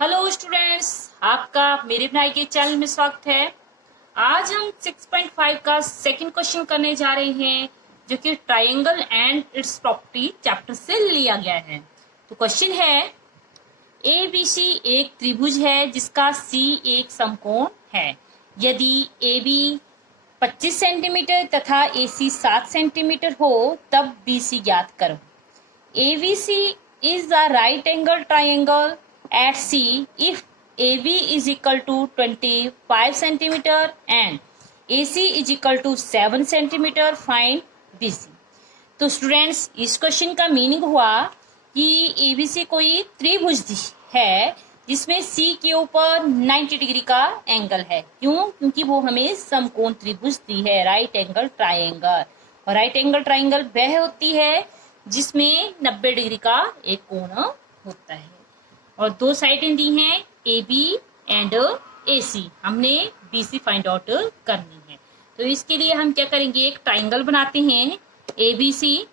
Hello students, आपका मेरे पढ़ाई के चैनल में स्वागत है। आज हम 6.5 का सेकंड क्वेश्चन करने जा रहे हैं, जो कि triangle and it's property chapter से लिया गया है। तो क्वेश्चन है, ए बी सी एक त्रिभुज है जिसका सी एक समकोण है। यदि ए बी 25 सेंटीमीटर तथा ए सी 7 सेंटीमीटर हो तब बी सी ज्ञात करो। ABC is the right angle triangle at C if AB is equal to 25 centimeter and AC is equal to 7 centimeter. Find BC। तो स्टूडेंट्स, इस क्वेश्चन का मीनिंग हुआ कि ABC कोई त्रिभुज है जिसमें C के ऊपर 90 डिग्री का एंगल है। क्यों? क्योंकि वो हमें समकोण त्रिभुज दी है, राइट एंगल ट्राइंगल। और राइट एंगल ट्राइंगल वह होती है जिसमें 90 डिग्री का एक कोण होता है। और दो साइडें दी हैं, ए बी एंड ए सी। हमने बी सी फाइंड आउट करनी है। तो इसके लिए हम क्या करेंगे, एक ट्राइंगल बनाते हैं ए बी सी,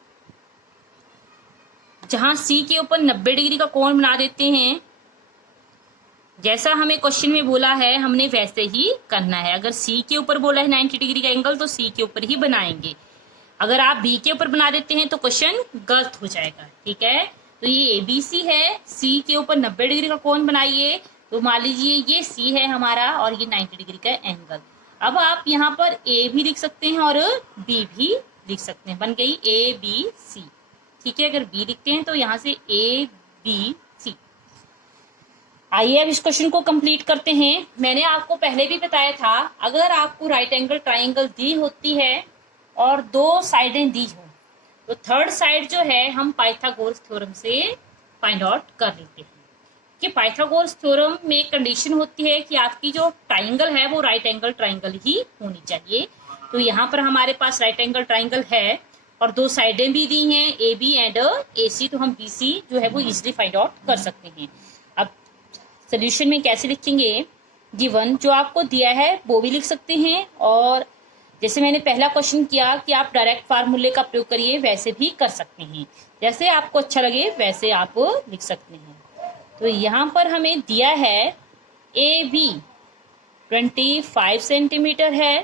जहां सी के ऊपर 90 डिग्री का कोण बना देते हैं। जैसा हमें क्वेश्चन में बोला है हमने वैसे ही करना है। अगर सी के ऊपर बोला है 90 डिग्री का एंगल तो सी के ऊपर ही बनाएंगे। अगर आप बी के ऊपर बना देते हैं तो क्वेश्चन गलत हो जाएगा। ठीक है, तो ये ए बी सी है, सी के ऊपर 90 डिग्री का कोण बनाइए। तो मान लीजिए ये सी है हमारा और ये 90 डिग्री का एंगल। अब आप यहाँ पर ए भी लिख सकते हैं और बी भी लिख सकते हैं। बन गई ए बी सी। ठीक है, अगर बी लिखते हैं तो यहाँ से ए बी सी। आइए अब इस क्वेश्चन को कंप्लीट करते हैं। मैंने आपको पहले भी बताया था, अगर आपको राइट एंगल ट्राइंगल दी होती है और दो साइडें दी हो तो थर्ड साइड जो है हम पाइथागोरस थ्योरम से फाइंड आउट कर लेते हैं। कि पाइथागोरस थ्योरम में कंडीशन होती है कि आपकी जो ट्राइंगल है वो राइट एंगल ट्राइंगल ही होनी चाहिए। तो यहाँ पर हमारे पास राइट एंगल ट्राइंगल है और दो साइडें भी दी हैं, ए बी एंड ए सी। तो हम बी सी जो है वो इजिली फाइंड आउट कर सकते हैं। अब सोल्यूशन में कैसे लिखेंगे, गिवन जो आपको दिया है वो भी लिख सकते हैं, और जैसे मैंने पहला क्वेश्चन किया कि आप डायरेक्ट फार्मूले का प्रयोग करिए, वैसे भी कर सकते हैं। जैसे आपको अच्छा लगे वैसे आप लिख सकते हैं। तो यहाँ पर हमें दिया है ए बी 25 सेंटीमीटर है।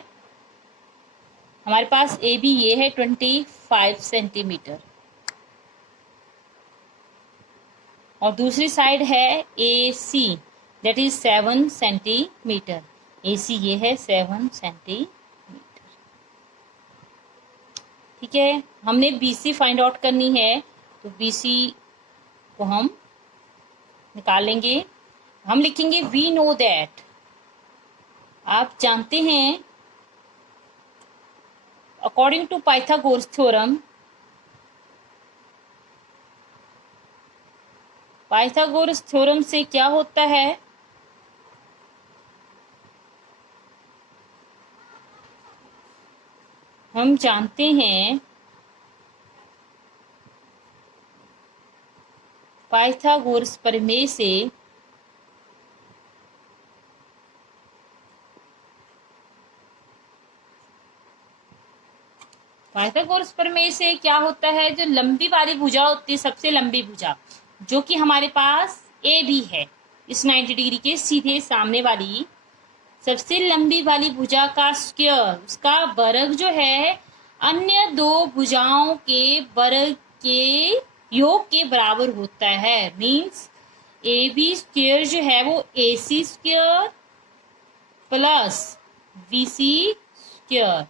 हमारे पास ए बी ये है 25 सेंटीमीटर, और दूसरी साइड है ए सी दैट इज 7 सेंटीमीटर। ए सी ये है 7 सेंटीमीटर। ठीक है, हमने BC फाइंड आउट करनी है। तो BC को हम निकालेंगे। हम लिखेंगे वी नो दैट, आप जानते हैं, according to Pythagoras theorem, Pythagoras theorem से क्या होता है, हम जानते हैं पाइथागोरस प्रमेय से पाइथागोरस प्रमेय से क्या होता है, जो लंबी वाली भुजा होती है, सबसे लंबी भुजा जो कि हमारे पास ए बी है, इस 90 डिग्री के सीधे सामने वाली सबसे लंबी वाली भुजा का स्क्वायर, उसका वर्ग जो है अन्य दो भुजाओं के वर्ग के योग के बराबर होता है। मीन्स ए बी स्क्वायर जो है वो A C square plus B C square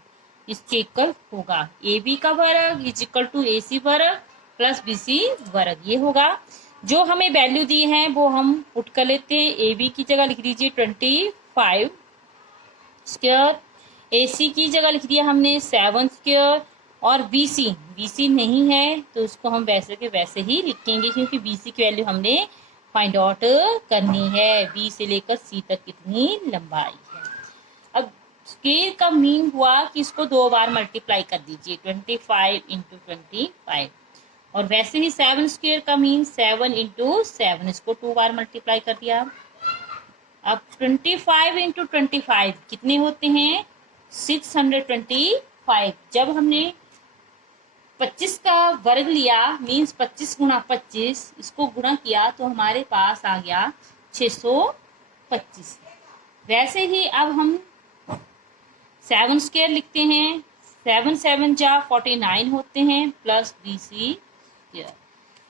इसके इक्वल होगा। ए बी का वर्ग is equal to A C वर्ग प्लस बी सी वर्ग, ये होगा। जो हमें वैल्यू दी है वो हम पुट कर लेते हैं। ए बी की जगह लिख दीजिए 25 स्क्वायर, ए सी की जगह लिख दिया हमने 7 स्क्वायर, और बी सी नहीं है तो उसको हम वैसे के वैसे ही लिखेंगे, क्योंकि बी सी की वैल्यू हमने फाइंड आउट करनी है। बी से लेकर सी तक कितनी लंबाई है। अब स्क्वायर का मीन हुआ कि इसको दो बार मल्टीप्लाई कर दीजिए, 25 इंटू 25, और वैसे ही 7 स्क्वायर का मीन 7 इंटू 7, इसको 2 बार मल्टीप्लाई कर दिया। अब 25 इंटू 25 कितने होते हैं, 625। जब हमने 25 का वर्ग लिया मीन्स 25 गुणा 25, इसको गुणा किया तो हमारे पास आ गया 625। वैसे ही अब हम 7 स्क्वायर लिखते हैं। 7 7 जा 49 होते हैं, प्लस BC स्क्वायर।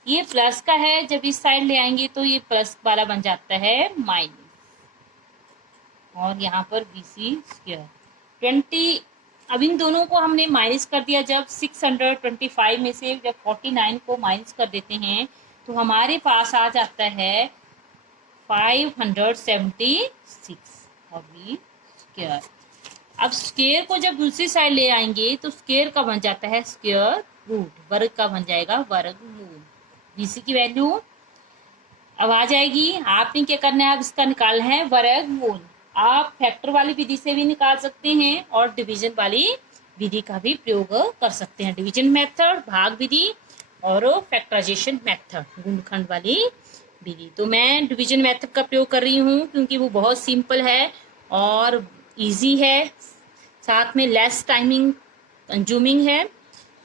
ये प्लस का है, जब इस साइड ले आएंगे तो ये प्लस वाला बन जाता है माइनस, और यहाँ पर BC स्क्वायर 20। अब इन दोनों को हमने माइनस कर दिया। जब 625 में से जब 49 को माइनस कर देते हैं तो हमारे पास आ जाता है 576 और B स्क्वायर। अब स्क्वायर को जब दूसरी साइड ले आएंगे तो स्क्वायर का बन जाता है स्क्वायर रूट, वर्ग का बन जाएगा वर्गमूल। BC की वैल्यू अब आ जाएगी। आपने क्या करना है, अब इसका निकालना है वर्गमूल। आप फैक्टर वाली विधि से भी निकाल सकते हैं और डिवीजन वाली विधि का भी प्रयोग कर सकते हैं। डिवीजन मेथड, भाग विधि, और फैक्टराइजेशन मेथड, गुणनखंड वाली विधि। तो मैं डिवीजन मेथड का प्रयोग कर रही हूँ क्योंकि वो बहुत सिंपल है और इजी है, साथ में लेस टाइमिंग कंज्यूमिंग है,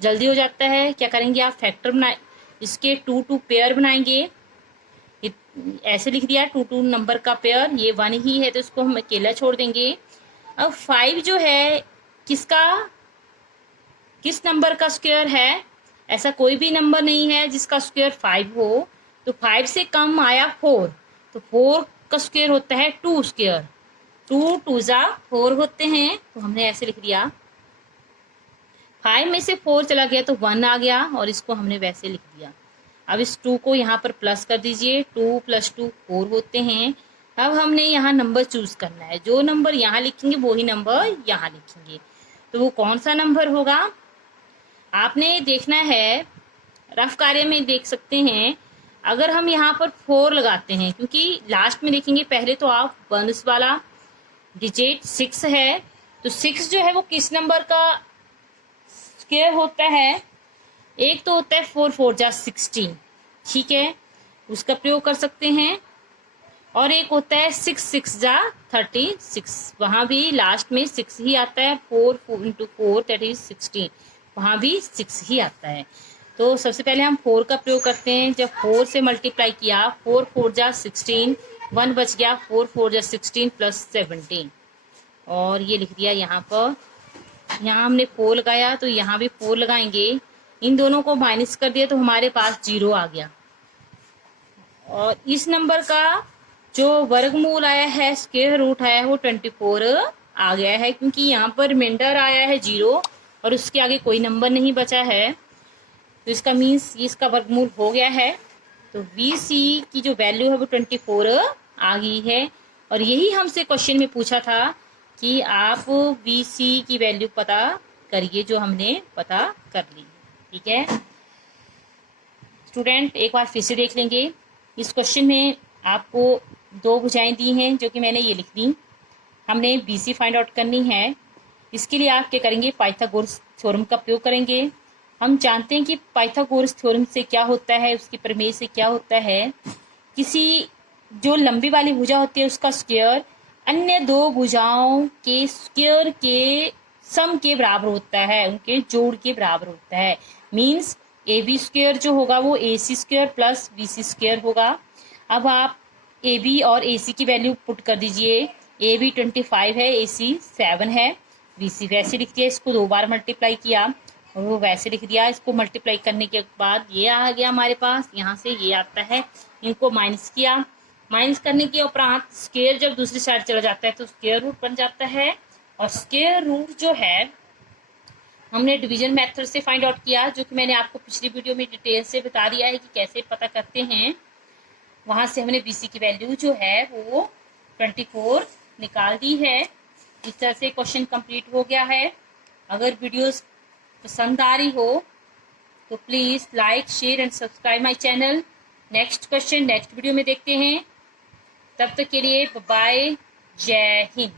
जल्दी हो जाता है। क्या करेंगे आप, फैक्टर बनाए, इसके 2 पेयर बनाएंगे। ऐसे लिख दिया 2 नंबर का पेयर, ये 1 ही है तो इसको हम अकेला छोड़ देंगे। अब 5 जो है किस नंबर का स्क्वायर है? ऐसा कोई भी नंबर नहीं है जिसका स्क्वायर 5 हो। तो 5 से कम आया 4, तो 4 का स्क्वायर होता है 2 स्क्वायर। 2 2 जा 4 होते हैं, तो हमने ऐसे लिख दिया। 5 में से 4 चला गया तो 1 आ गया, और इसको हमने वैसे लिख दिया। अब इस 2 को यहाँ पर प्लस कर दीजिए। 2 + 2 4 होते हैं। अब हमने यहाँ नंबर चूज करना है। जो नंबर यहाँ लिखेंगे वही नंबर यहाँ लिखेंगे। तो वो कौन सा नंबर होगा आपने देखना है। रफ कार्य में देख सकते हैं। अगर हम यहाँ पर 4 लगाते हैं, क्योंकि लास्ट में देखेंगे, पहले तो आप वंस वाला डिजिट 6 है, तो 6 जो है वो किस नंबर का स्क्वायर होता है? एक तो होता है 4 4 जा 16, ठीक है, उसका प्रयोग कर सकते हैं। और एक होता है 6 6 जा 36, वहां भी लास्ट में 6 ही आता है। 4 × 4 दैट इज 16, वहां भी 6 ही आता है। तो सबसे पहले हम 4 का प्रयोग करते हैं। जब 4 से मल्टीप्लाई किया, 4 4 जा 16, 1 बच गया, 4 4 जा 16 + 17, और ये लिख दिया यहाँ पर। यहाँ हमने 4 लगाया तो यहाँ भी 4 लगाएंगे। इन दोनों को माइनस कर दिया तो हमारे पास 0 आ गया। और इस नंबर का जो वर्गमूल आया है, स्क्वायर रूट आया है, वो 24 आ गया है, क्योंकि यहाँ पर रिमाइंडर आया है 0 और उसके आगे कोई नंबर नहीं बचा है। तो इसका मीन्स इसका वर्गमूल हो गया है। तो BC की जो वैल्यू है वो 24 आ गई है। और यही हमसे क्वेश्चन में पूछा था कि आप BC की वैल्यू पता करिए, जो हमने पता कर ली। ठीक है स्टूडेंट, एक बार फिर से देख लेंगे। इस क्वेश्चन में आपको 2 भुजाएं दी हैं, जो कि मैंने ये लिख दी। हमने BC फाइंड आउट करनी है। इसके लिए आप क्या करेंगे, पाइथागोरस थ्योरम का प्रयोग करेंगे। हम जानते हैं कि पाइथागोरस थ्योरम से क्या होता है, उसकी प्रमेय से क्या होता है, किसी जो लंबी वाली भुजा होती है उसका स्क्वायर अन्य 2 भुजाओं के स्क्वायर के सम के बराबर होता है, उनके जोड़ के बराबर होता है। मीन्स AB स्क्वायर जो होगा वो AC स्क्वायर + BC स्क्वायर होगा। अब आप AB और AC की वैल्यू पुट कर दीजिए। AB 25 है, AC 7 है, BC वैसे लिख दिया। इसको 2 बार मल्टीप्लाई किया और वो वैसे लिख दिया। इसको मल्टीप्लाई करने के बाद ये आ गया हमारे पास, यहाँ से ये आता है। इनको माइनस किया, माइनस करने के उपरांत स्क्वायर जब दूसरी साइड चला जाता है तो स्क्वायर रूट बन जाता है। और स्क्वायर रूट जो है हमने डिवीजन मेथड से फाइंड आउट किया, जो कि मैंने आपको पिछली वीडियो में डिटेल से बता दिया है कि कैसे पता करते हैं। वहां से हमने BC की वैल्यू जो है वो 24 निकाल दी है। इस तरह से क्वेश्चन कंप्लीट हो गया है। अगर वीडियोस पसंद आ रही हो तो please like, share and subscribe my channel. Next question next video में देखते हैं। तब तक के लिए बाय, जय हिंद।